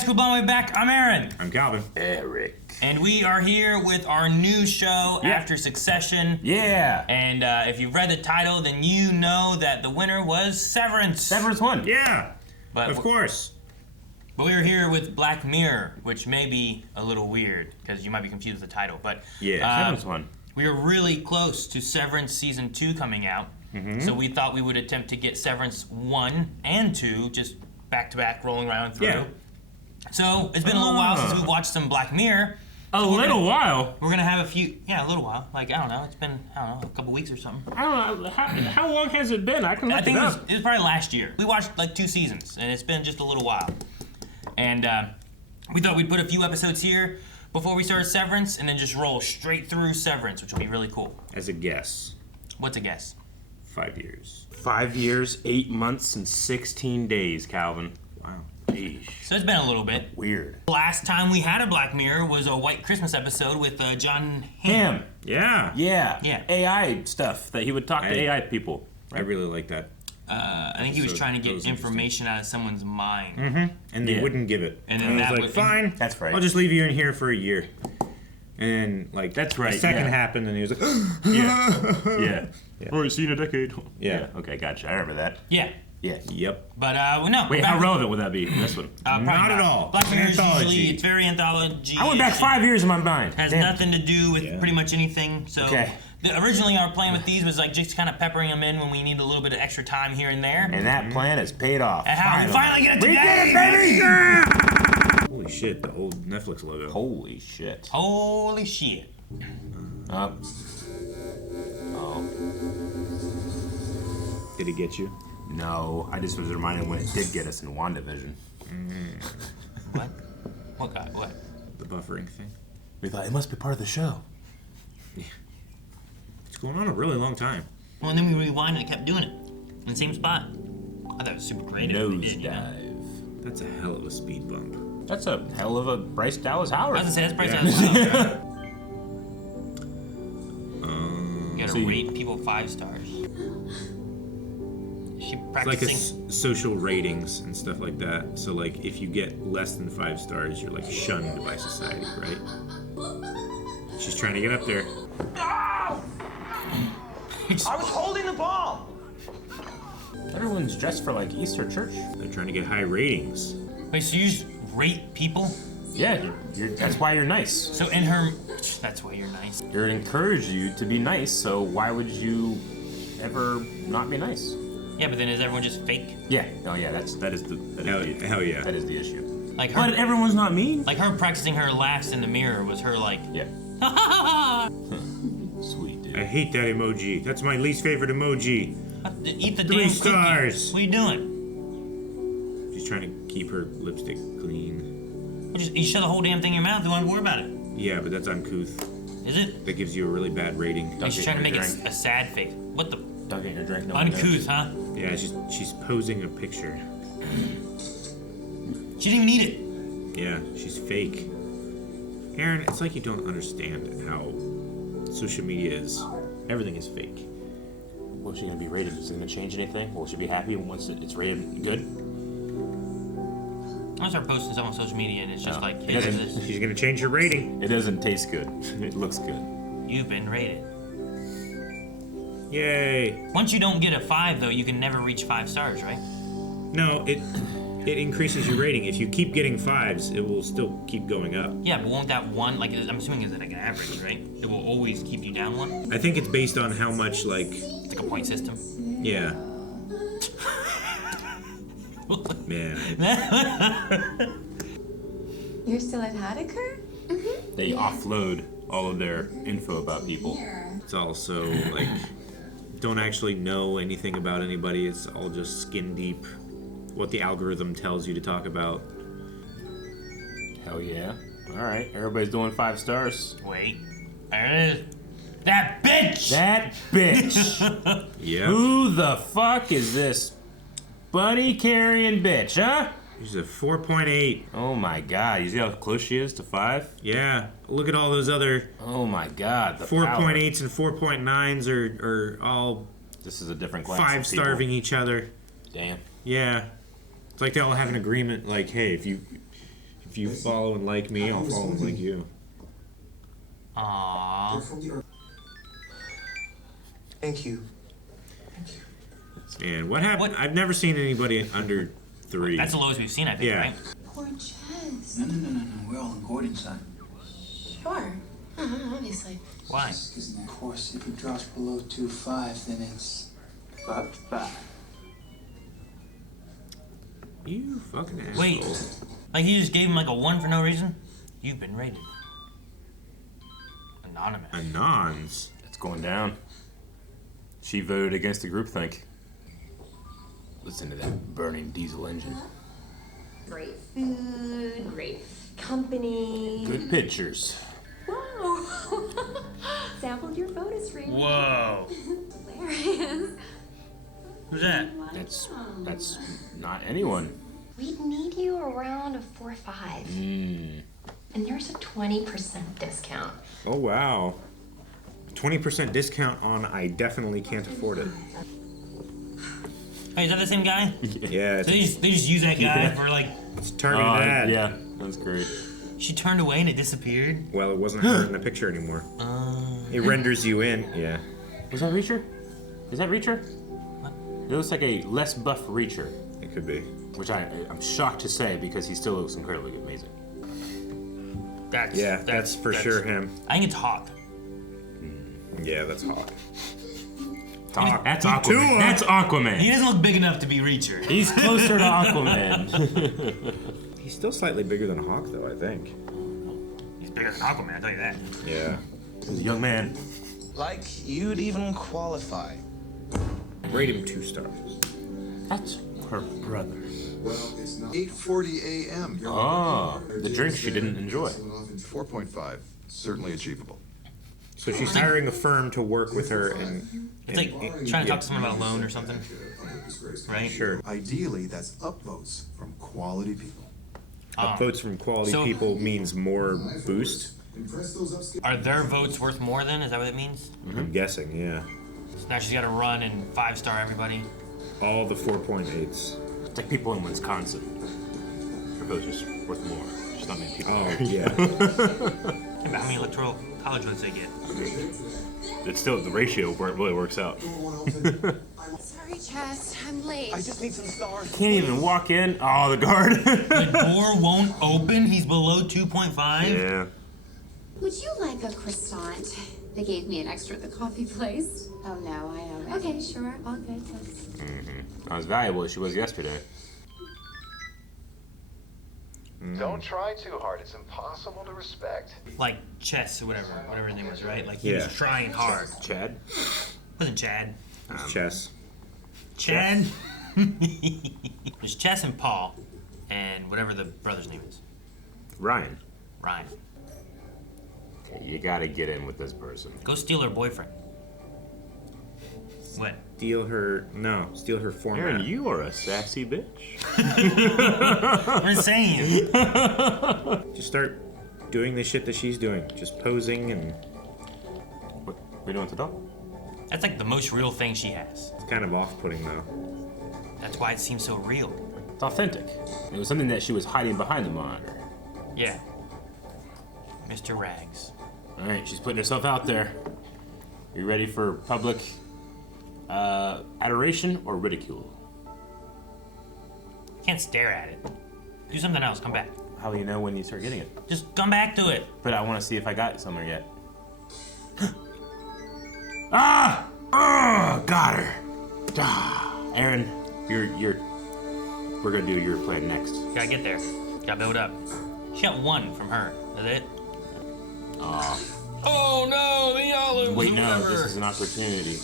School Bomb back. I'm Aaron. I'm Calvin. Eric. And we are here with our new show after Succession. Yeah. And if you've read the title, then you know that the winner was Severance. Severance won. Yeah. Of course. But we are here with Black Mirror, which may be a little weird because you might be confused with the title. But Severance won. We are really close to Severance Season 2 coming out. Mm-hmm. So we thought we would attempt to get Severance 1 and 2 just back-to-back rolling around through. Yeah. So it's been a little while since we've watched some Black Mirror. A little while? We're going to have a few, a little while. Like, I don't know, it's been, a couple weeks or something. I don't know, how long has it been? I can look it up. It was probably last year. We watched like 2 seasons, and it's been just a little while. And we thought we'd put a few episodes here before we started Severance, and then just roll straight through Severance, which will be really cool. As a guess. What's a guess? 5 years. 5 years, 8 months, and 16 days, Calvin. Wow. Eesh. So it's been a little bit. Weird. Last time we had a Black Mirror was a White Christmas episode with John Hamm. Yeah. Yeah. AI stuff, that he would talk to AI people. Right? I really like that. I think he was trying to get information out of someone's mind. Mm-hmm. And they wouldn't give it. And then I was like, fine. That's right. I'll just leave you in here for a year. And like that's right. The second happened, and he was like, yeah. Or see you in a decade. Yeah. Okay, gotcha. I remember that. Yeah. Yep. But no. Wait, how relevant would that be in this one? Not at all. Black Mirror is usually, it's very anthology. I went back 5 years in my mind. Has nothing to do with pretty much anything. So originally our plan with these was like just kind of peppering them in when we need a little bit of extra time here and there. And that plan has paid off. And how we finally get it today. We did it, baby! Yeah! Holy shit, the old Netflix logo. Holy shit. Holy shit. Oh. Did he get you? No, I just was reminded when it did get us in WandaVision. What? What guy? What? The buffering thing. We thought it must be part of the show. Yeah. It's going on a really long time. Well, and then we rewind and it kept doing it in the same spot. I thought it was super creative. Nosedive. That's a hell of a speed bump. That's a hell of a Bryce Dallas Howard. I was gonna say that's Bryce Dallas Howard. You gotta rate people 5 stars. She practicing. It's like social ratings and stuff like that. So like if you get less than 5 stars, you're like shunned by society, right? She's trying to get up there. I was holding the ball. Everyone's dressed for like Easter church. They're trying to get high ratings. Wait, so you just rate people? Yeah, that's why you're nice. So that's why you're nice. You're encouraged you to be nice, so why would you ever not be nice? Yeah, but then is everyone just fake? Yeah. Oh yeah, that is the hell yeah. That is the issue. Like her, but everyone's not mean. Like her practicing her laughs in the mirror was her like Sweet dude. I hate that emoji. That's my least favorite emoji. Eat the 3 damn stars. Cookie. What are you doing? She's trying to keep her lipstick clean. You shove the whole damn thing in your mouth. Don't worry about it. Yeah, but that's uncouth. Is it? That gives you a really bad rating. She's trying to make it a sad face. What the? Don't get your drink. No uncouth, huh? Yeah, she's posing a picture. She didn't even need it. Yeah, she's fake. Aaron, it's like you don't understand how social media is. Everything is fake. What's she gonna be rated? Is it gonna change anything? Will she be happy once it's rated good? I'm gonna start posting stuff on social media and it's just like, hey, she's gonna change your rating. It doesn't taste good. It looks good. You've been rated. Yay. Once you don't get a 5 though, you can never reach 5 stars, right? No, it increases your rating. If you keep getting 5s, it will still keep going up. Yeah, but won't that one, like, I'm assuming it's like an average, right? It will always keep you down 1? I think it's based on how much, like... It's like a point system? Yeah. Man. You're still at Hadeker? Mm-hmm. They offload all of their info about people. It's also, like, don't actually know anything about anybody. It's all just skin deep. What the algorithm tells you to talk about. Hell yeah. Alright, everybody's doing 5 stars. Wait. There it is. That bitch! That bitch! Yeah. Who the fuck is this bunny carrying bitch, huh? She's a 4.8. Oh my god, you see how close she is to 5? Yeah. Look at all those other... Oh my god, the 4.8s and 4.9s are all... This is a different class 5-starving each other. Damn. Yeah. It's like they all have an agreement, like, hey, if you If you follow and like me, I'll follow and like you. Aww. Thank you. And what happened? I've never seen anybody under 3. That's the lowest we've seen, I think, Yeah. right? Poor Chess. No. We're all on Gordon's side. Sure. Obviously. Why? Because of course, if he drops below 2.5, then it's bye. You fucking asshole. Wait. Like he just gave him like a 1 for no reason? You've been rated. Anonymous. Anons. It's going down. She voted against the groupthink. Listen to that burning diesel engine. Great food, great company. Good pictures. Wow. Sampled your photo stream. Whoa. Hilarious. Who's that? That's not anyone. We'd need you around a 4 or 5. And there's a 20% discount. Oh, wow. 20% discount on I definitely can't afford it. Hey, is that the same guy? Yeah, So they just use that guy for like. it's targeted ad. Yeah, that's great. She turned away and it disappeared. Well, it wasn't her in the picture anymore. It renders you in. Yeah. Was that Reacher? Is that Reacher? It looks like a less buff Reacher, It could be. which I'm shocked to say because he still looks incredibly amazing. That's for sure him. I think it's Hawk. Yeah, that's hot. That's Aquaman. That's Aquaman. He doesn't look big enough to be Reacher. He's closer to Aquaman. He's still slightly bigger than Hawk, though, I think. He's bigger than Aquaman, I'll tell you that. Yeah. He's a young man. Like you'd even qualify. Rate him 2 stars. That's her brother. 8:40 a.m. Oh, the drink she didn't enjoy. 4.5, certainly achievable. So she's hiring a firm to work with her and... It's like trying to talk to someone about a loan or something, right? Sure. Ideally, that's upvotes from quality people. Votes from quality So- people means more boost. Are their votes worth more then? Is that what it means? I'm guessing, yeah. So now she's got to run and 5-star everybody. All the 4.8s. It's like people in Wisconsin. Her vote's just worth more. Just not many people. Oh, yeah. How many electoral college votes they get? It's still, the ratio really works out. Sorry, Chess. I'm late. I just need some stars. Can't even walk in. Oh, the guard. The door won't open? He's below 2.5? Yeah. Would you like a croissant? They gave me an extra at the coffee place. Oh, no, I know. Okay, sure. All good. Thanks. Not as valuable as she was yesterday. Don't try too hard. It's impossible to respect. Like Chess or whatever his name was, right? Like he Yeah. was trying hard. Chad? Wasn't Chad? It's chess. Chad? There's Chess and Paul, and whatever the brother's name is. Ryan. Ryan. Okay, you gotta get in with this person. Go steal her boyfriend. What? Steal her format. Aaron, you are a sassy bitch. I'm just saying. Just start doing the shit that she's doing. Just posing, and What are we doing with the dog? That's like the most real thing she has. it's kind of off-putting, though. That's why it seems so real. It's authentic. It was something that she was hiding behind the monitor. Yeah. Mr. Rags. Alright, she's putting herself out there. You ready for public adoration or ridicule? Can't stare at it. Do something else. Come back. How will you know when you start getting it? Just come back to it. But I want to see if I got it somewhere yet. Ah! Oh, got her. Ah. Aaron, we're gonna do your plan next. Gotta get there. Gotta build up. She got 1 from her. Is it? Oh no, the olives. Wait, no, whatever. this is an opportunity.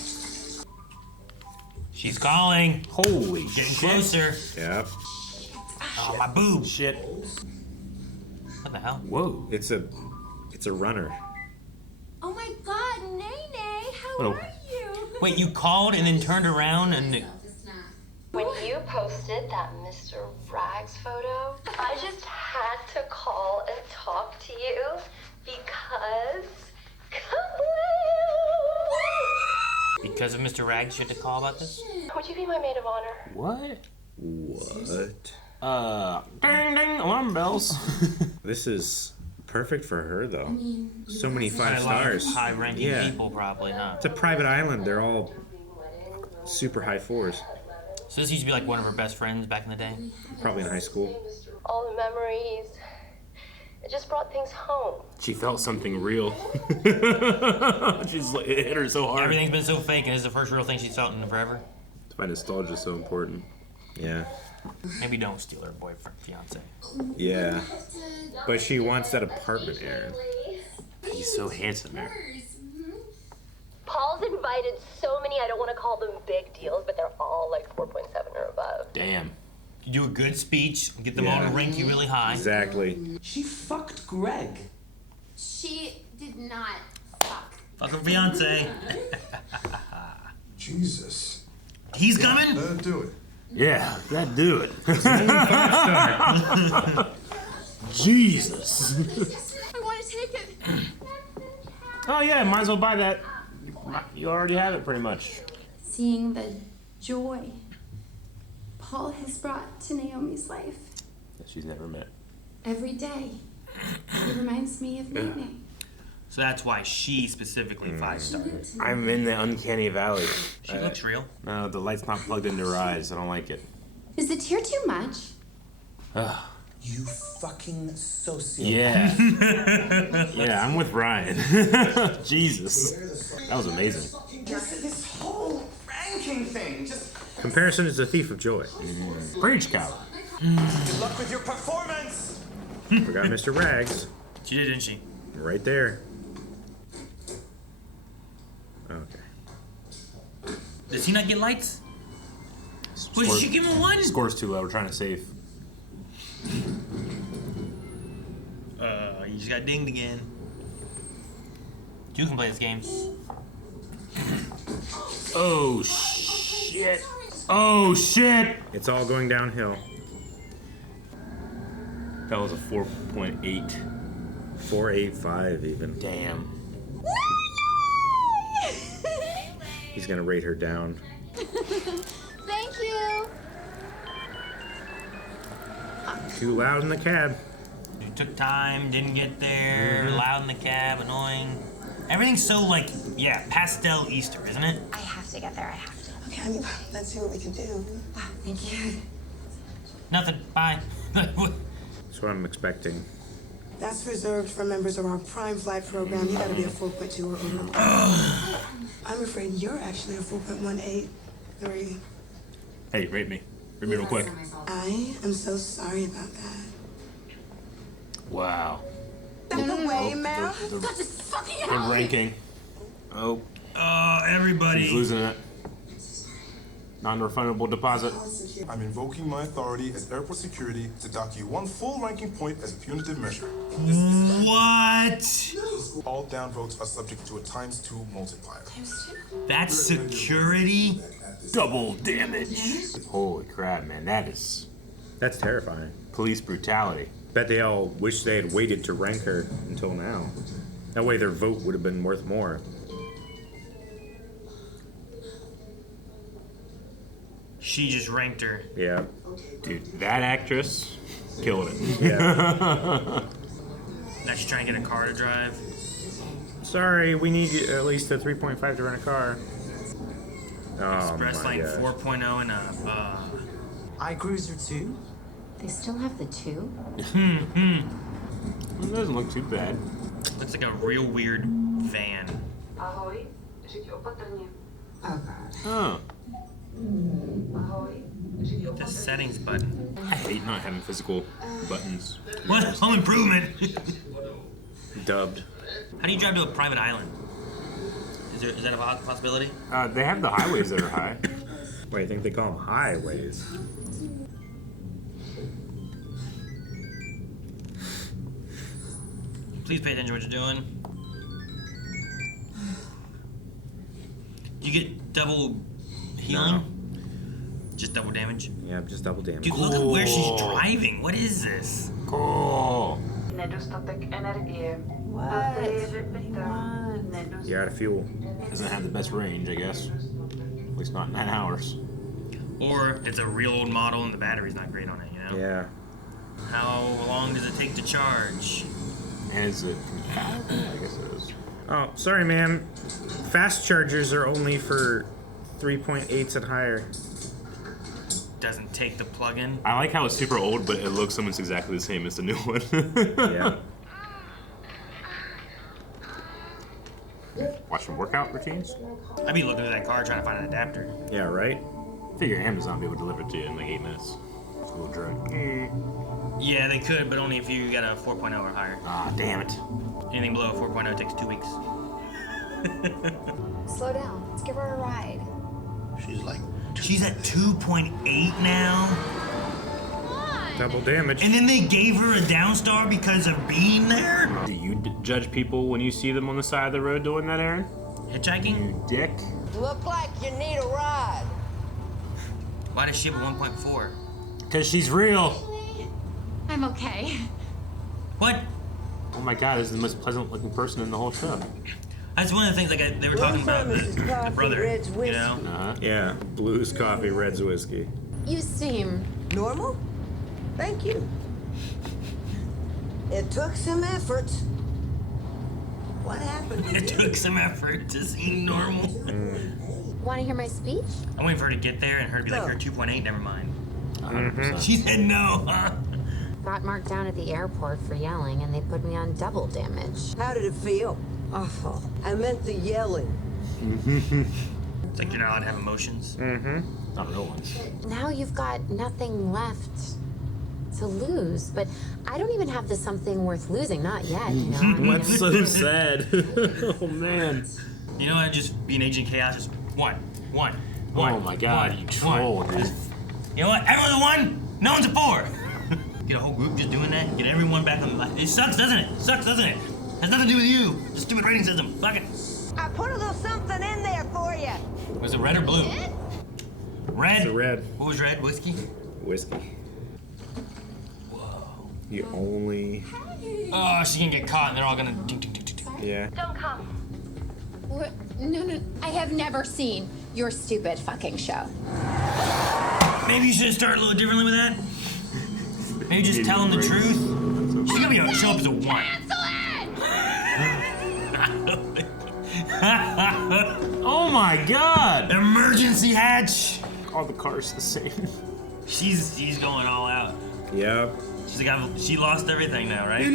She's calling. Holy Getting shit. closer. Yep. Oh, my boob. Shit. What the hell? Whoa. It's a runner. Oh my God, Nene, how Oh. are you? Wait, you called and then turned around and... When you posted that Mr. Rags photo, I just had to call and talk to you because... Because of Mr. Rags, you had to call about this? Would you be my maid of honor? What? What? Ding ding, alarm bells. This is perfect for her, though. So many A 5 lot of stars. high-ranking Yeah. people, probably, huh? It's a private island. They're all super high 4s. So this used to be like one of her best friends back in the day? Probably in high school. All the memories. It just brought things home. She felt something real. It hit her so hard. Everything's been so fake, and this is the first real thing she's felt in forever. That's why nostalgia is so important. Yeah. Maybe don't steal her boyfriend, fiance. Yeah. But she wants that apartment, Aaron. He's so handsome, Aaron. Paul's invited so many, I don't want to call them big deals, but they're all like 4.7 or above. Damn. You do a good speech, get them all to rank you really high. Exactly. She fucked Greg. She did not fuck. Fuck her fiance. Jesus. He's coming? Let her do it. Yeah, that do it. Jesus. I want to take it. Oh yeah, might as well buy that. You already have it pretty much. Seeing the joy Paul has brought to Naomi's life That she's never met. every day. It reminds me of Nene. So that's why she specifically 5-star. I'm in the uncanny valley. She looks real. No, the light's not plugged into her eyes. I don't like it. Is the tear too much? You fucking sociopath. Yeah. Yeah, I'm with Ryan. Jesus. That was amazing. This whole ranking thing, just Comparison is the thief of joy. Preach, cow. good luck with your performance. Forgot Mr. Rags. She did, didn't she? Right there. Okay. Does he not get lights? Wait, did she give him one? Score's too low. We're trying to save. You just got dinged again. You can play this game. Oh, shit. Oh, shit. It's all going downhill. That was a 4.8. 485 even. Damn. He's gonna rate her down. Thank you. Too loud in the cab. You took time, didn't get there, loud in the cab, annoying. Everything's so like, yeah, pastel Easter, isn't it? I have to get there. I have to. Okay, I mean, let's see what we can do. Oh, thank you. Nothing, bye. That's what I'm expecting. That's reserved for members of our Prime Flight program. You gotta be a 4.2 or over. I'm afraid you're actually a 4.183. Hey, rate me. Rate me real quick. I am so sorry about that. Wow. Step away, ma'am. The God, just fucking the hell. ranking. Oh, Everybody. he's losing it. Non-refundable deposit. I'm invoking my authority as airport security to dock you 1 full ranking point as a punitive measure. What? All downvotes are subject to a ×2 multiplier. That's security? Double damage. Holy crap, man. That's terrifying. Police brutality. Bet they all wish they had waited to rank her until now. That way their vote would have been worth more. She just ranked her. Yeah. Dude, that actress killed it. Yeah. Now she's trying to get a car to drive. Sorry, we need at least a 3.5 to rent a car. Oh Express my Lane gosh. 4.0 and up. iCruiser 2? They still have the 2? It doesn't look too bad. Looks like a real weird van. Ahoy. Żyć opatrzenie. Oh God. Oh. Ahoy. The settings button. I hate not having physical buttons. What? Home improvement. Dubbed. How do you drive to a private island? Is that a possibility? They have the highways that are high. Wait, I think they call them highways. Please pay attention to what you're doing. You get double healing? No. Just double damage? Yeah, just double damage. Dude, look at where she's driving. What is this? Cool. Nedostatek energie. You're out of fuel. Doesn't have the best range, I guess. At least not 9 hours. Or it's a real old model and the battery's not great on it, you know? know? Yeah. How long does it take to charge? And is it compatible? I guess it is. Oh, sorry, ma'am. Fast chargers are only for 3.8s and higher. Doesn't take the plug-in. I like how it's super old, but it looks almost exactly the same as the new one. Yeah. Watch some workout routines. I'd be looking at that car trying to find an adapter. Yeah, right? Figure Amazon be able to deliver it to you in like 8 minutes. It's a little drug. Yeah, they could, but only if you got a 4.0 or higher. Ah, damn it. Anything below a 4.0 takes 2 weeks. Slow down. Let's give her a ride. She's at 2.8 now. Double damage. And then they gave her a downstar because of being there? Do you judge people when you see them on the side of the road doing that, Aaron? Hitchhiking? You dick. Look like you need a ride. Why does she have a 1.4? Because she's real. I'm okay. What? Oh my god, this is the most pleasant looking person in the whole show. That's one of the things like they were talking about the brother, you know? Yeah, blues, coffee, reds, whiskey. You seem Normal? Thank you. It took some effort. What happened? It took some effort to seem normal. Want to hear my speech? I'm waiting for her to get there and her to be like, her 2.8, never mind. 100%. She said no. Got marked down at the airport for yelling, and they put me on double damage. How did it feel? Awful. I meant the yelling. It's like you're not allowed to have emotions. Not real ones. Now you've got nothing left to lose, but I don't even have the something worth losing, not yet, you know? I mean, What's so sad? Oh man. You know what? Just being Agent Chaos, just one. Oh my god, you troll, dude. You know what? Everyone's a 1, no one's a 4. Get a whole group just doing that, get everyone back on the line. It sucks, doesn't it? Sucks, doesn't it? Has nothing to do with you. The stupid rating system. Fuck it. I put a little something in there for you. Was it red or blue? Red. It's a red. What was red? Whiskey? Whiskey. Whoa. You only... Oh, she can get caught and they're all gonna ding, ding, ding, ding, ding. Yeah. Don't come. What? No. I have never seen your stupid fucking show. Maybe you should start a little differently with that. Maybe just tell them the truth. She's gonna be show up as a 1. Oh my god! Emergency hatch. All the cars the same. She's going all out. Yep. She lost everything now, right?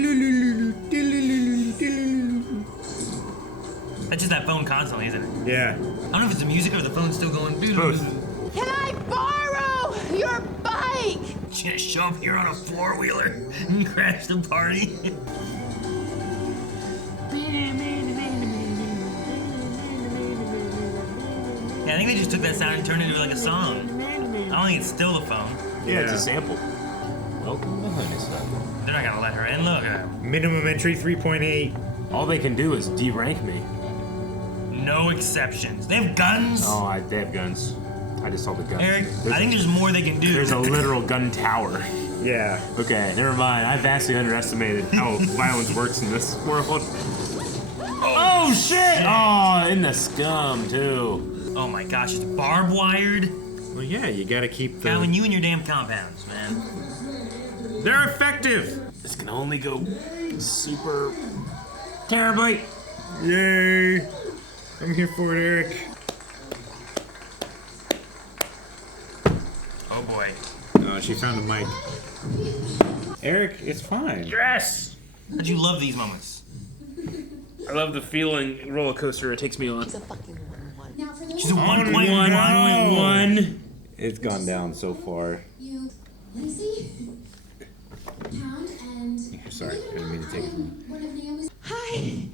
That's just that phone constantly, isn't it? Yeah. I don't know if it's the music or the phone's still going. Both. Can I borrow your bike? She's gonna show up here on a 4-wheeler and crash the party. Yeah, I think they just took that sound and turned it into like a song. I don't think it's still the phone. Yeah, it's a sample. Welcome to Nosedive. They're not gonna let her in. Look at her. Minimum entry 3.8. All they can do is de-rank me. No exceptions. They have guns. Oh, they have guns. I just saw the guns. Eric, I think there's more they can do. There's a literal gun tower. Yeah. Okay, never mind. I vastly underestimated how violence works in this world. Oh shit! Oh, in the scum too. Oh my gosh, it's barbed wired. Well, yeah, you gotta keep the... Calvin, you and your damn compounds, man. They're effective! This can only go super terabyte. Yay! I'm here for it, Eric. Oh boy. Oh, she found a mic. Eric, it's fine. Yes! How'd you love these moments? I love the feeling roller coaster it takes me on. It's a fucking 1-1. Now for the She's a 1.1. 1.1. It's gone down so far. You, Lacey, Pound, and... Sorry, I didn't mean to take it. One of Naomi's... Hi.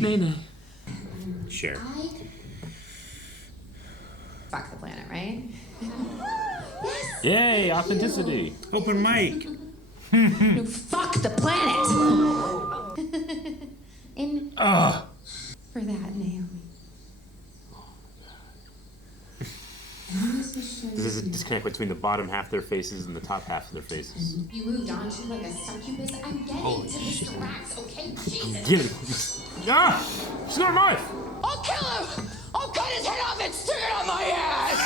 Nene. Share. Fuck the planet, right? Yes. Yay, authenticity. Open mic. No, fuck the planet. In for that, Naomi. There's a disconnect between the bottom half of their faces and the top half of their faces. You moved on to like a succubus. I'm getting to Mr. Rax, okay? Jesus. Get it. Ah! She's got a knife! I'll kill him. I'll cut his head off and stick it on my ass.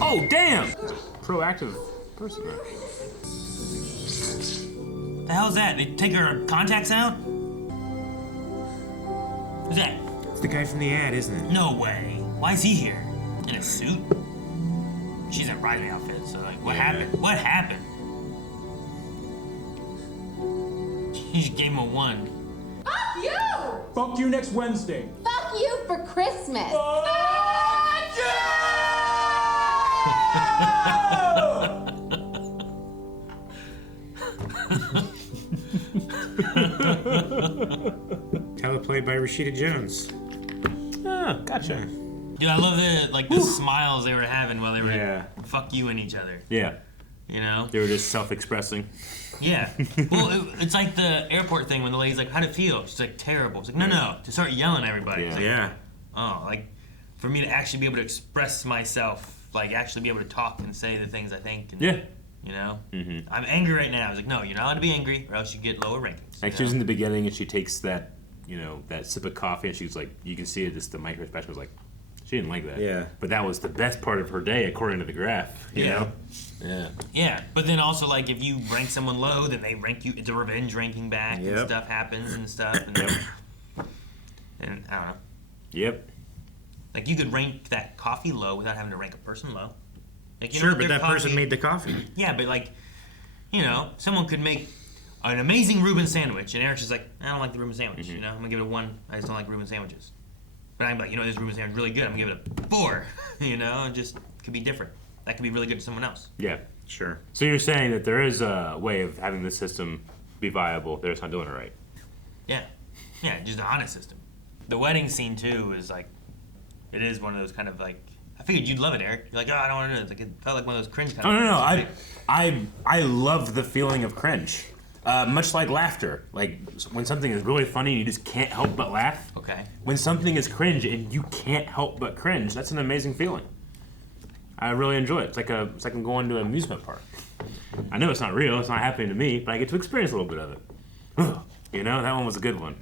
Oh, damn! Proactive person. The hell's that? They take her contacts out? Who's that? It's the guy from the ad, isn't it? No way. Why is he here? In a suit? She's in a bridesmaid outfit, so like, what happened? What happened? He just gave him a 1. Fuck you! Fuck you next Wednesday. Fuck you for Christmas. Teleplay by Rashida Jones. Ah, gotcha. Dude, I love the smiles they were having while they were fuck you in each other. Yeah. You know? They were just self-expressing. Yeah. Well, it's like the airport thing when the lady's like, how'd it feel? She's like, terrible. It's like, no, to start yelling at everybody. Yeah. It's like, oh, like, for me to actually be able to express myself, like, actually be able to talk and say the things I think. And, Yeah. You know? Mm-hmm. I'm angry right now. I was like, no, you're not allowed to be angry or else you get lower rankings. Like, she was in the beginning and she takes that, that sip of coffee and she's like, you can see it, just the micro expression was like, she didn't like that. Yeah. But that was the best part of her day, according to the graph. You know? Yeah. Yeah, but then also, like, if you rank someone low, then they rank you. It's a revenge ranking back, and stuff happens and stuff. And, and I don't know. Yep. Like, you could rank that coffee low without having to rank a person low. Like, you Sure, know, but that person made the coffee. Yeah, but, like, someone could make an amazing Reuben sandwich, and Eric's just like, I don't like the Reuben sandwich, I'm going to give it a 1. I just don't like Reuben sandwiches. But I'm like, this Reuben sandwich is really good. I'm going to give it a 4. It just could be different. That could be really good to someone else. Yeah. Sure. So you're saying that there is a way of having this system be viable, they're just not doing it right. Yeah. Yeah, just an honest system. The wedding scene, too, is like, it is one of those kind of like, I figured you'd love it, Eric. You're like, oh, I don't want to do it. Like, it felt like one of those cringe kind of No. I love the feeling of cringe. Much like laughter. Like, when something is really funny and you just can't help but laugh. Okay. When something is cringe and you can't help but cringe, that's an amazing feeling. I really enjoy it. It's like I'm going to an amusement park. I know it's not real, it's not happening to me, but I get to experience a little bit of it. That one was a good one.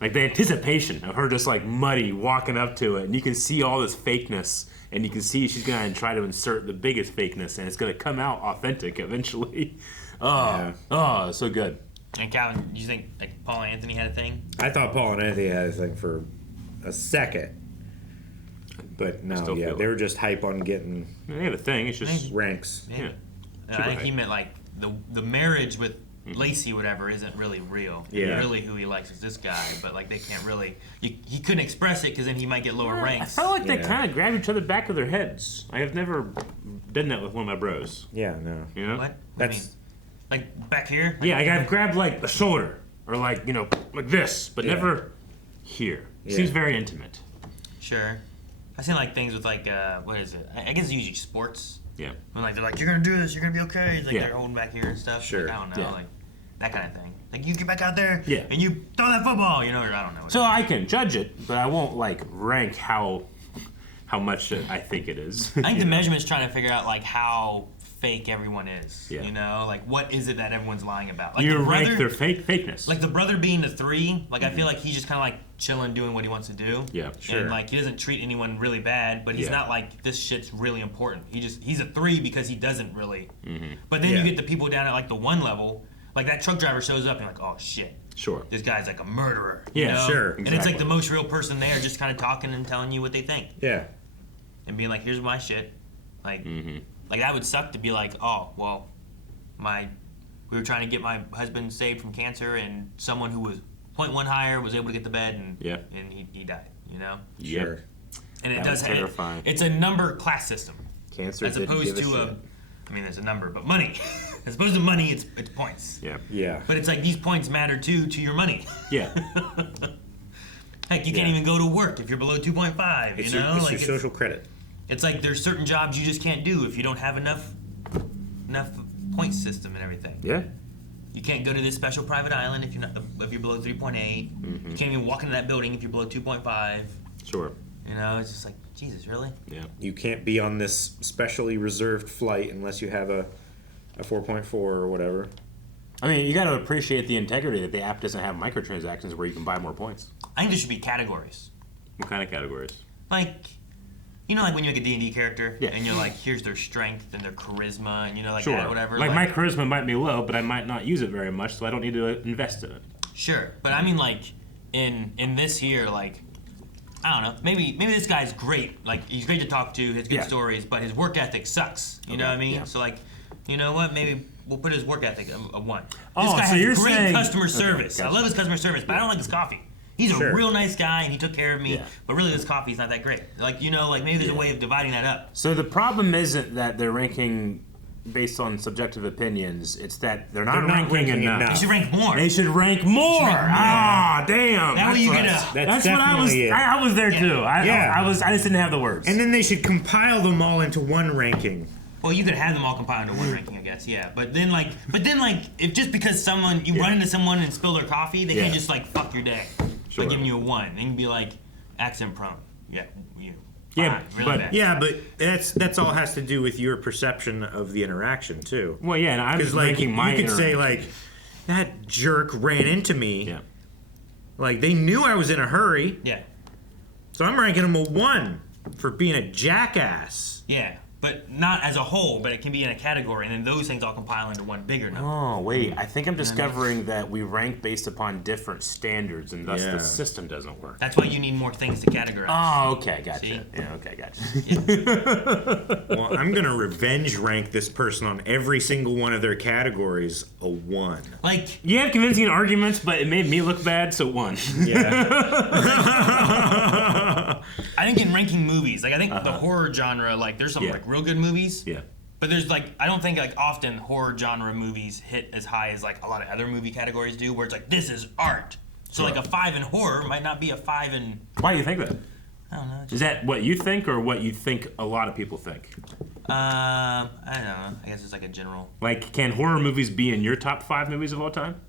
Like the anticipation of her just like muddy walking up to it, and you can see all this fakeness, and you can see she's gonna try to insert the biggest fakeness, and it's gonna come out authentic eventually. Oh, so good. And Calvin, do you think like Paul and Anthony had a thing? I thought Paul and Anthony had a thing for a second. But no, they were just hype on getting. They have a thing. It's just ranks. Yeah. I think he meant like the marriage with Lacey, whatever, isn't really real. Yeah. Really, who he likes is this guy, but like they can't really. He couldn't express it because then he might get lower ranks. I felt like they kind of grab each other back of their heads. I have never done that with one of my bros. Yeah, no. You know? What? That's like back here. Yeah, I got grabbed like the shoulder or like like this, but never here. It seems very intimate. Sure. I've seen like things with like what is it? I guess it's usually sports. Yeah. When like they're like, you're gonna do this, you're gonna be okay. It's like they're holding back here and stuff. Sure. Like, I don't know, Yeah. like that kind of thing. Like you get back out there, Yeah. and you throw that football, or I don't know. So I can judge it, but I won't like rank how much I think it is. I think the measurement's trying to figure out like how fake everyone is. Yeah. Like what is it that everyone's lying about? Like You the rank brother, their fakeness. like the brother being the 3. Like I feel like he's just kind of like chilling, doing what he wants to do. Yeah, sure. And like he doesn't treat anyone really bad, but he's not like this shit's really important. He's a 3 because he doesn't really. But then you get the people down at like the 1 level. Like that truck driver shows up and you're like, oh shit. Sure. This guy's like a murderer. Yeah, sure. And it's like the most real person there, just kind of talking and telling you what they think. Yeah. And being like, here's my shit. Like, like that would suck to be like, oh, well, we were trying to get my husband saved from cancer, and someone who was 0.1 higher was able to get to bed, and he died. Sure. And it That does was terrifying. It's a number class system. Cancer as didn't opposed give a to shit. I mean, there's a number, but money. As opposed to money, it's points. Yeah. Yeah. But it's like these points matter too to your money. Yeah. Heck, you can't even go to work if you're below 2.5. It's you know, your social credit. It's like there's certain jobs you just can't do if you don't have enough point system and everything. Yeah. You can't go to this special private island if you're below 3.8. You can't even walk into that building if you're below 2.5. Sure. It's just like, Jesus, really? Yeah. You can't be on this specially reserved flight unless you have a 4.4 or whatever. I mean, you got to appreciate the integrity that the app doesn't have microtransactions where you can buy more points. I think there should be categories. What kind of categories? Like, You know, like when you make a D&D character, Yeah. and you're like, here's their strength and their charisma, and you know, like Sure. that, whatever. Like my charisma might be low, but I might not use it very much, so I don't need to invest in it. Sure, but I mean, like in this here, like I don't know, maybe this guy's great. Like he's great to talk to, his good stories, but his work ethic sucks. You know what I mean? Yeah. So like, you know what? Maybe we'll put his work ethic a 1. Oh, This guy so has you're great saying- customer service. gotcha. I love his customer service, but I don't like his coffee. He's a real nice guy, and he took care of me. Yeah. But really, his coffee's not that great. Like you know, like maybe there's a way of dividing that up. So the problem isn't that they're ranking based on subjective opinions. It's that they're not ranking enough. They should rank more. They should rank more. Ah, damn. That way you get a. That's what I was. I was there too. I just didn't have the words. And then they should compile them all into one ranking. Well, you could have them all compiled into one ranking, I guess. Yeah, but then like, if just because someone you run into someone and spill their coffee, they can't just like fuck your day by giving you a 1. They can be like accent prone. Yeah, you. Yeah, really bad. but that's all has to do with your perception of the interaction too. Well, yeah, and I'm just like ranking my you could say interaction. like that jerk ran into me. Yeah. Like they knew I was in a hurry. Yeah. So I'm ranking him a 1 for being a jackass. Yeah, but not as a whole, but it can be in a category, and then those things all compile into one bigger number. Oh, wait. I think I'm discovering that we rank based upon different standards, and thus Yeah. the system doesn't work. That's why you need more things to categorize. Oh, okay. Gotcha. See? Yeah, okay, gotcha. Well, I'm going to revenge rank this person on every single one of their categories a 1. Like, You have convincing arguments, but it made me look bad, so 1. I think in ranking movies, like I think the horror genre, like there's some like real good movies. Yeah. But there's like I don't think like often horror genre movies hit as high as like a lot of other movie categories do, where it's like this is art. So like a 5 in horror might not be a 5 in. Why do you think that? I don't know. Is that what you think, or what you think a lot of people think? I don't know. I guess it's like a general. Like, can horror movies be in your top 5 movies of all time?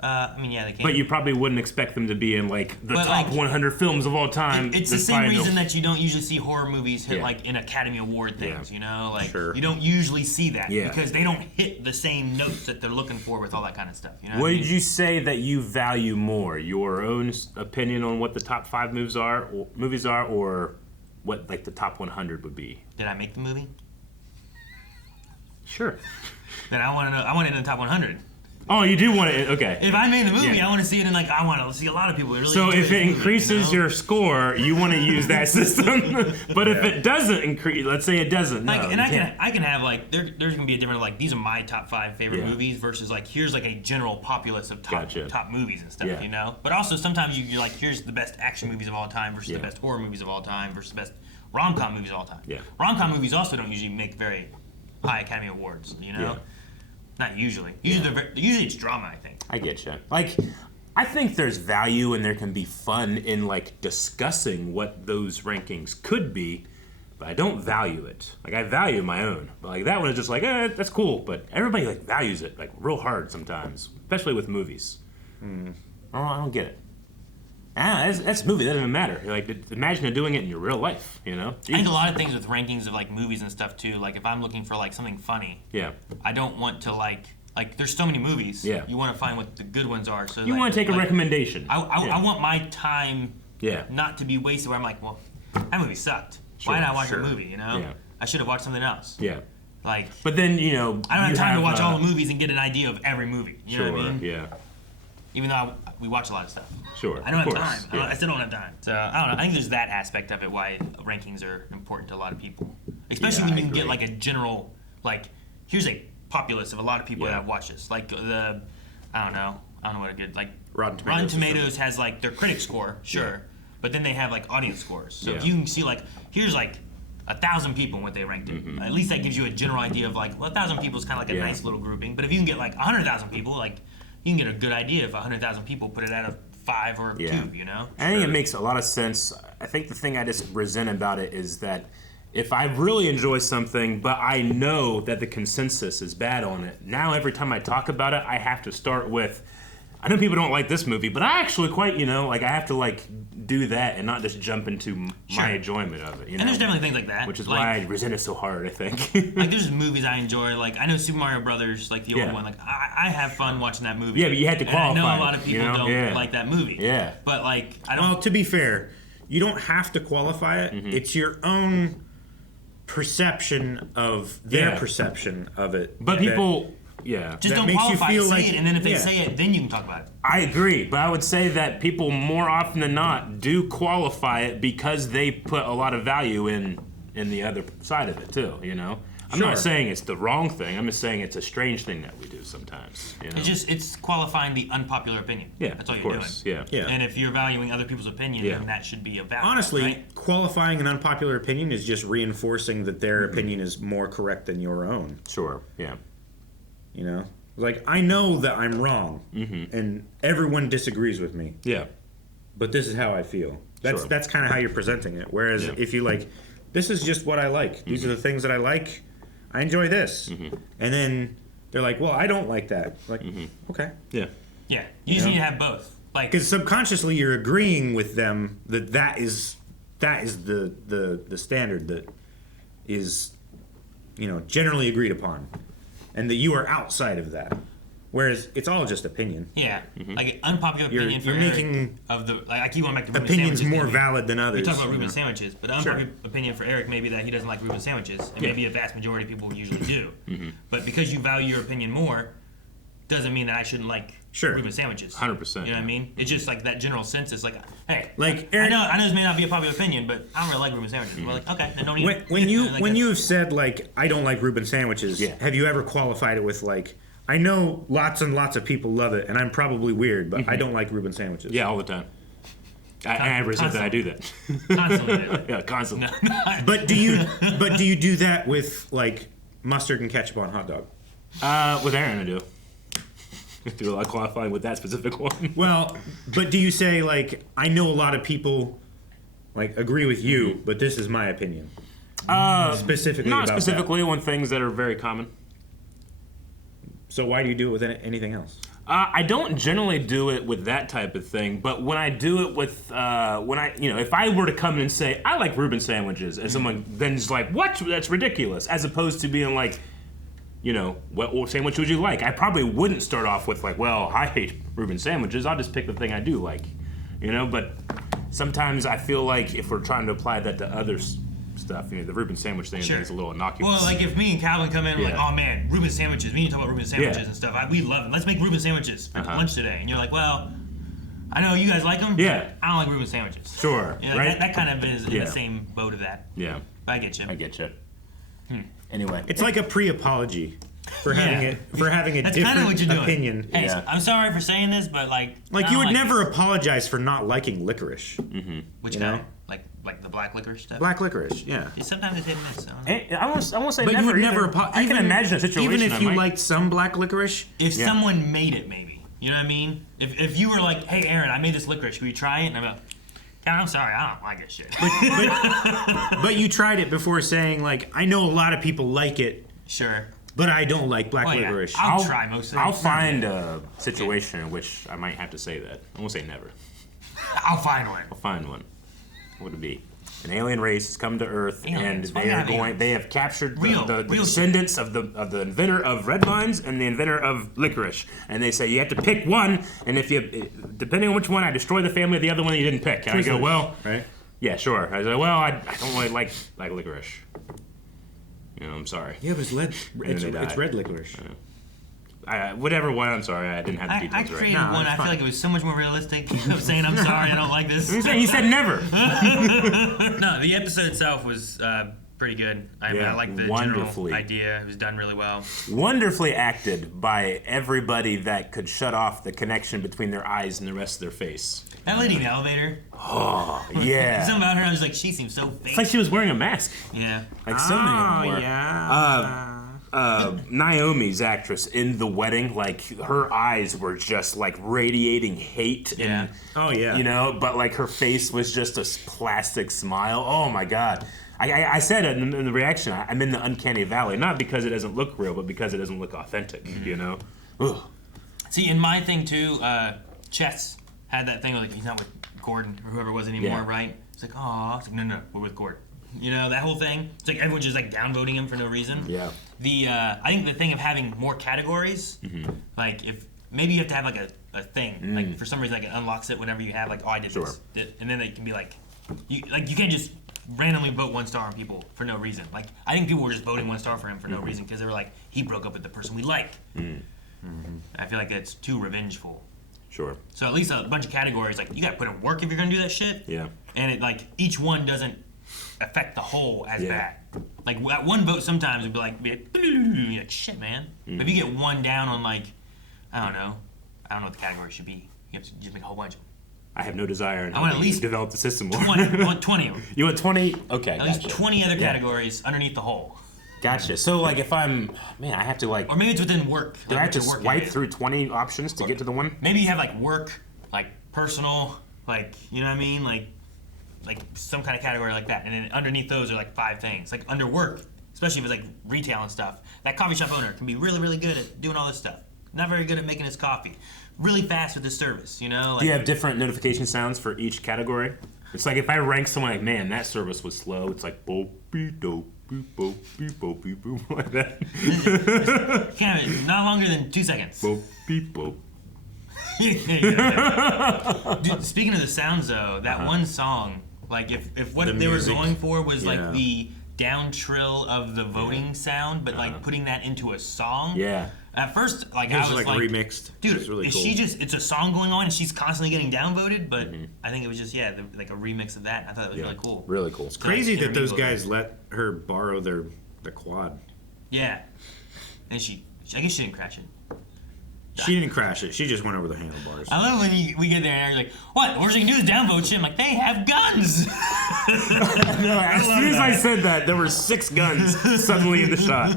I mean, yeah, they can. But you probably wouldn't expect them to be in like the But, top like, 100 films of all time. It's the That's same probably reason that you don't usually see horror movies hit Yeah. like in Academy Award things, you know? Like Sure. you don't usually see that Yeah. because they don't hit the same notes that they're looking for with all that kind of stuff, you know? Would you say that you value more your own opinion on what the top 5 movies are, or what like the top 100 would be? Did I make the movie? Sure. Then I want to know. I want it in the top 100. Oh, you do want it? Okay. If I made the movie, Yeah. I want to see it in like I want to see a lot of people really. So enjoy if this it movie, increases you know? your score, you want to use that system. But if it doesn't increase, let's say it doesn't. Like, no, and you I can't. can have like there's gonna be a different like these are my top 5 favorite Yeah. movies versus like here's like a general populace of Gotcha. top movies and stuff, Yeah. you know. But also sometimes you're like here's the best action movies of all time versus Yeah. the best horror movies of all time versus the best rom-com movies of all time. Yeah. Rom-com movies also don't usually make very high Academy Awards, you know. Yeah. Not usually. Usually usually it's drama, I think. I get you. Like, I think there's value and there can be fun in like discussing what those rankings could be, but I don't value it. Like, I value my own, but like that one is just like, that's cool. But everybody like values it like real hard sometimes, especially with movies. I don't get it. That's a movie. That doesn't matter. Like, imagine doing it in your real life. You know. I think a lot of things with rankings of like movies and stuff too. Like if I'm looking for like something funny, Yeah. I don't want to like there's so many movies. Yeah. You want to find what the good ones are. So You like, want to take a like, recommendation. I want my time Yeah. not to be wasted where I'm like, well, that movie sucked. Why Sure, did I watch sure. the movie? You know. Yeah. I should have watched something else. Yeah. Like. But then I don't I don't have time to watch all the movies and get an idea of every movie. You know what I mean? Yeah. Even though we watch a lot of stuff. Sure. I don't have of course, time. yeah. I still don't have time. So I don't know. I think there's that aspect of it why rankings are important to a lot of people, especially Yeah, when I you can get agree. like a general like here's a populace of a lot of people Yeah. that have watched this. Like I don't know what a good like Rotten Rotten Tomatoes. Tomatoes has like their critic score, sure, Yeah. but then they have like audience scores. So if Yeah. you can see like here's like 1,000 people and what they ranked it. At least that gives you a general idea of like 1,000 people is kind of like a Yeah. nice little grouping. But if you can get like 100,000 people, like you can get a good idea if 100,000 people put it out of 5 or 2, you know? I think it makes a lot of sense. I think the thing I just resent about it is that if I really enjoy something, but I know that the consensus is bad on it, now every time I talk about it, I have to start with, I know people don't like this movie, but I actually quite, like I have to like do that and not just jump into my enjoyment of it. You know? And there's definitely things like that. Which is like, why I resent it so hard, I think. like there's movies I enjoy. Like I know Super Mario Brothers, like the Yeah. old one. Like I have fun watching that movie. Yeah, but you had to And I know qualify a lot it, of people you know? don't Yeah. like that movie. Yeah. But like I don't. Well, to be fair, you don't have to qualify it. It's your own perception of their perception of it. But people, Just that don't makes qualify you it, feel say like, it, and then if they say it, then you can talk about it. I agree, but I would say that people more often than not do qualify it because they put a lot of value in the other side of it too, you know? I'm not saying it's the wrong thing, I'm just saying it's a strange thing that we do sometimes, you know? It's qualifying the unpopular opinion. Yeah, that's all of you're course, doing. yeah. And if you're valuing other people's opinion, then that should be a value. Honestly, right? qualifying an unpopular opinion is just reinforcing that their opinion is more correct than your own. Sure, yeah. You know? Like, I know that I'm wrong, and everyone disagrees with me. Yeah. But this is how I feel. That's kind of how you're presenting it. Whereas if you like, this is just what I like. These are the things that I like. I enjoy this. And then they're like, well, I don't like that. Like, okay. Yeah. Yeah, you just need to have both. Like, because subconsciously you're agreeing with them that is the standard that is, you know, generally agreed upon, and that you are outside of that. Whereas it's all just opinion. Yeah, like an unpopular opinion for you're Eric making of the I keep going back to Reuben opinions sandwiches. more valid than others. We talk about Reuben you know? sandwiches, but an unpopular opinion for Eric may be that he doesn't like Reuben sandwiches, and maybe a vast majority of people usually do. But because you value your opinion more, doesn't mean that I shouldn't like Reuben sandwiches. 100%. You know what I mean? It's just like that general sense. It's like, hey, like I Eric, know this may not be a popular opinion, but I don't really like Reuben sandwiches. We're like, okay, then don't eat it. when you Like when that's- you have said like I don't like Reuben sandwiches, have you ever qualified it with like I know lots and lots of people love it, and I'm probably weird, but I don't like Reuben sandwiches. Yeah, all the time. I resent that I do that. Constantly. Yeah, constantly. But do you do that with like mustard and ketchup on hot dog? With Aaron, I do. Do a lot of qualifying with that specific one. Well, but do you say like I know a lot of people like agree with you, but this is my opinion? Specifically, not about specifically on things that are very common. So why do you do it with anything else? I don't generally do it with that type of thing, but when I do it with, if I were to come in and say, I like Reuben sandwiches, and someone then is like, what? That's ridiculous, as opposed to being like, what sandwich would you like? I probably wouldn't start off with like, well, I hate Reuben sandwiches, I'll just pick the thing I do like, but sometimes I feel like if we're trying to apply that to other stuff, the Reuben sandwich thing is a little innocuous. Well, like if me and Calvin come in, like, oh man, Reuben sandwiches. We need to talk about Reuben sandwiches and stuff. We love them. Let's make Reuben sandwiches for lunch today. And you're like, well, I know you guys like them. Yeah. I don't like Reuben sandwiches. Sure. Right. That kind of is in the same boat of that. Yeah. I get you. I get you. Anyway, it's like a pre-apology for having a That's different what you're doing. opinion. Hey, so I'm sorry for saying this, but like you would never apologize for not liking licorice. Which kind? Like the black licorice stuff? Black licorice, yeah. Sometimes it's hit and miss. I won't say but never. you would either. never I can imagine a situation. Even if you might. liked some black licorice. If someone made it, maybe. You know what I mean? If you were like, hey, Aaron, I made this licorice. Can we try it? And I'm like, God, I'm sorry, I don't like this shit. But you tried it before saying, like, I know a lot of people like it. Sure. But I don't like black licorice. I'll try most of it. I'll find a situation in which I might have to say that. I won't say never. I'll find one. I'll find one. What would it be? An alien race has come to Earth, Aliens. and they have captured the descendants of the inventor of red vines and the inventor of licorice. And they say you have to pick one, and if you, depending on which one, I destroy the family of the other one that you didn't pick. And I go, well, right? Yeah, sure. I say, well, I don't really like licorice. I'm sorry. Yeah, but it's red licorice. Whatever one, I'm sorry, I didn't have the details I right. created one. I feel like it was so much more realistic of saying I'm sorry, I don't like this. He said never. No, the episode itself was pretty good. I like the general idea. It was done really well. Wonderfully acted by everybody that could shut off the connection between their eyes and the rest of their face. That lady in the elevator. Oh, yeah. Something about her, I was like, she seems so fake. It's like she was wearing a mask. Yeah. Like so many of them were. Yeah. Naomi's actress in The Wedding, like her eyes were just like radiating hate. Yeah. And, but like her face was just a plastic smile. Oh my God. I said it in the reaction. I'm in the uncanny valley, not because it doesn't look real, but because it doesn't look authentic. Ugh. See, in my thing too, Chess had that thing like he's not with Gordon or whoever it was anymore, right? It's like, oh, it's like, no, we're with Gordon. That whole thing. It's like everyone's just like downvoting him for no reason. Yeah. I think the thing of having more categories, like if maybe you have to have like a thing, like for some reason like it unlocks it whenever you have like, oh, I did this, and then it can be like you can't just randomly vote 1 star on people for no reason. Like, I think people were just voting 1 star for him for no reason because they were like, he broke up with the person we like. I feel like that's too revengeful. Sure. So at least a bunch of categories, like, you gotta put in work if you're gonna do that shit. Yeah. And it, like, each one doesn't affect the whole as bad. Like, that 1 vote sometimes would be like, shit, man. But if you get 1 down on, like, I don't know what the category should be. You have to just make a whole bunch of them. I have no desire in I want at helping you least develop the system more. 20. I want 20 of them. You want 20? Okay. At least 20 other categories underneath the whole. Gotcha. So, like, if I have to, like... Or maybe it's within work. Do I have to swipe through 20 options to get to the one? Maybe you have, like, work, like, personal, like, you know what I mean? Like some kind of category like that. And then underneath those are, like, 5 things. Like, under work, especially if it's, like, retail and stuff, that coffee shop owner can be really, really good at doing all this stuff. Not very good at making his coffee. Really fast with his service, you know? Like, do you have different notification sounds for each category? It's like if I rank someone like, man, that service was slow, it's like boop beep dope beep boop beep boop beep boop like that. Can't have it not longer than 2 seconds. Boop beep boop. Dude, speaking of the sounds though, that one song, like if what they were going for was like the down trill of the voting sound, but like putting that into a song. Yeah. At first, like it was I was like remixed. Dude, is really is cool. it's a song going on and she's constantly getting downvoted, but I think it was just like a remix of that. I thought it was really cool. Really cool. It's crazy that those guys let her borrow the quad. Yeah, and I guess she didn't crash it. She didn't crash it. She just went over the handlebars. I love when we get there and you're like, what? The worst you can do is downvote shit. I'm like, they have guns. No, as soon as I said that, there were 6 guns suddenly in the shot.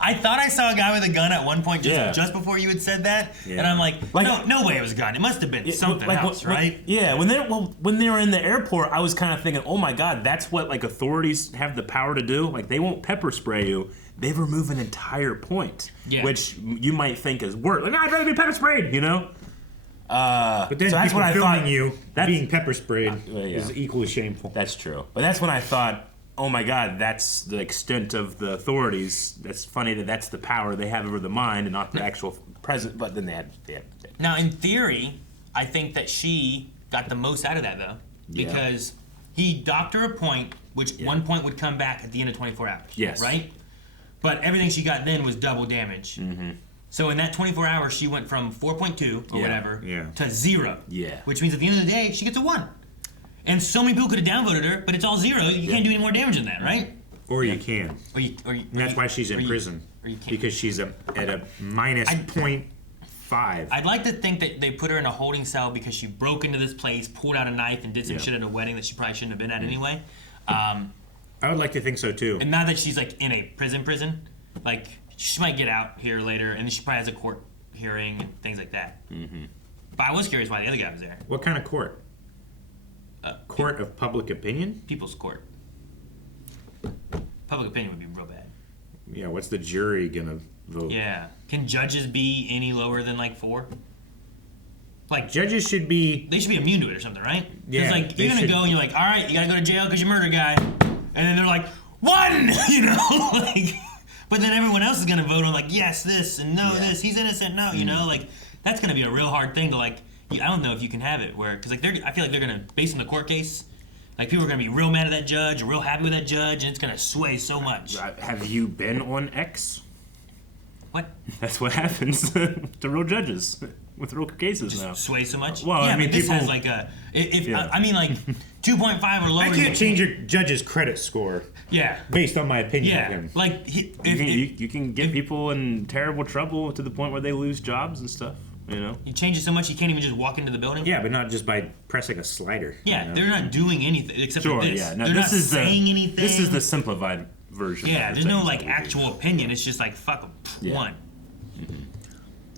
I thought I saw a guy with a gun at one point just before you had said that, and I'm like no way it was a gun. It must have been something else, right? When they were in the airport, I was kind of thinking, oh my god, that's what like authorities have the power to do. Like they won't pepper spray you. They remove an entire point, which you might think is worse. Like, I'd rather be pepper sprayed, you know? But then so that's what I thought. Being pepper sprayed is equally shameful. That's true. But that's when I thought, oh my god, that's the extent of the authorities. That's funny that's the power they have over the mind and not the actual president. But then they had. Now, in theory, I think that she got the most out of that, though. Because he docked her a point, which 1 point would come back at the end of 24 hours. Yes. Right? But everything she got then was double damage. So in that 24 hours, she went from 4.2 or whatever to 0. Yeah. Which means at the end of the day, she gets a 1. And so many people could have downvoted her, but it's all 0. You can't do any more damage than that, right? Or you can. And that's why she's in prison. Because she's at a minus 0.5. I'd like to think that they put her in a holding cell because she broke into this place, pulled out a knife, and did some shit at a wedding that she probably shouldn't have been at anyway. I would like to think so too. And not that she's like in a prison, like she might get out here later, and she probably has a court hearing and things like that. But I was curious why the other guy was there. What kind of court? Court of public opinion? People's court. Public opinion would be real bad. Yeah, what's the jury gonna vote? Yeah, can judges be any lower than like 4? Like judges should be. They should be immune to it or something, right? Yeah. Because like you're gonna go and you're like, all right, you gotta go to jail because you murdered a guy, and then they're like 1, you know, like. But then everyone else is gonna vote on like yes this and no this, he's innocent, no, you know, like that's gonna be a real hard thing to like. I don't know if you can have it where because like I feel like they're gonna based on the court case. Like people are gonna be real mad at that judge or real happy with that judge, and it's gonna sway so much. Have you been on X? What? That's what happens to real judges with real cases just now. Sway so much. Well, yeah, I mean, this people, has like a. I mean, like 2.5 or lower. I can't change your judge's credit score. Yeah. Based on my opinion of him. Like you can get people in terrible trouble to the point where they lose jobs and stuff. You know, you change it so much you can't even just walk into the building. Yeah, but not just by pressing a slider. Yeah, you know? They're not doing anything except for this. Yeah, no, they're this not is saying anything. This is the simplified version. Yeah, there's no like actual opinion. It's just like fuck them. Yeah. 1.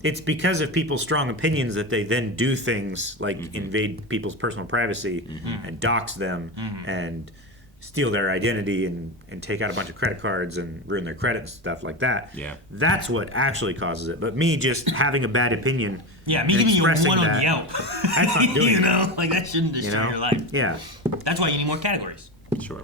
It's because of people's strong opinions that they then do things like invade people's personal privacy and dox them and steal their identity and take out a bunch of credit cards and ruin their credit and stuff like that. Yeah. That's what actually causes it. But me just having a bad opinion. Yeah, me giving you a 1 on Yelp. That's not doing you know, like that shouldn't destroy your life. Yeah. That's why you need more categories. Sure.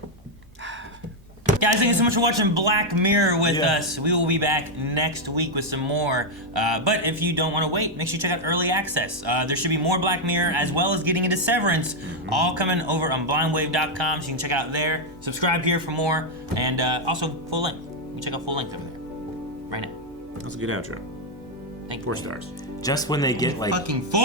Guys, thank you so much for watching Black Mirror with us. We will be back next week with some more. But if you don't want to wait, make sure you check out Early Access. There should be more Black Mirror as well as getting into Severance, all coming over on blindwave.com, so you can check out there. Subscribe here for more, and also full length. You can check out full length over there right now. That's a good outro. Thank you. 4 stars. Just when they get like Fucking 4!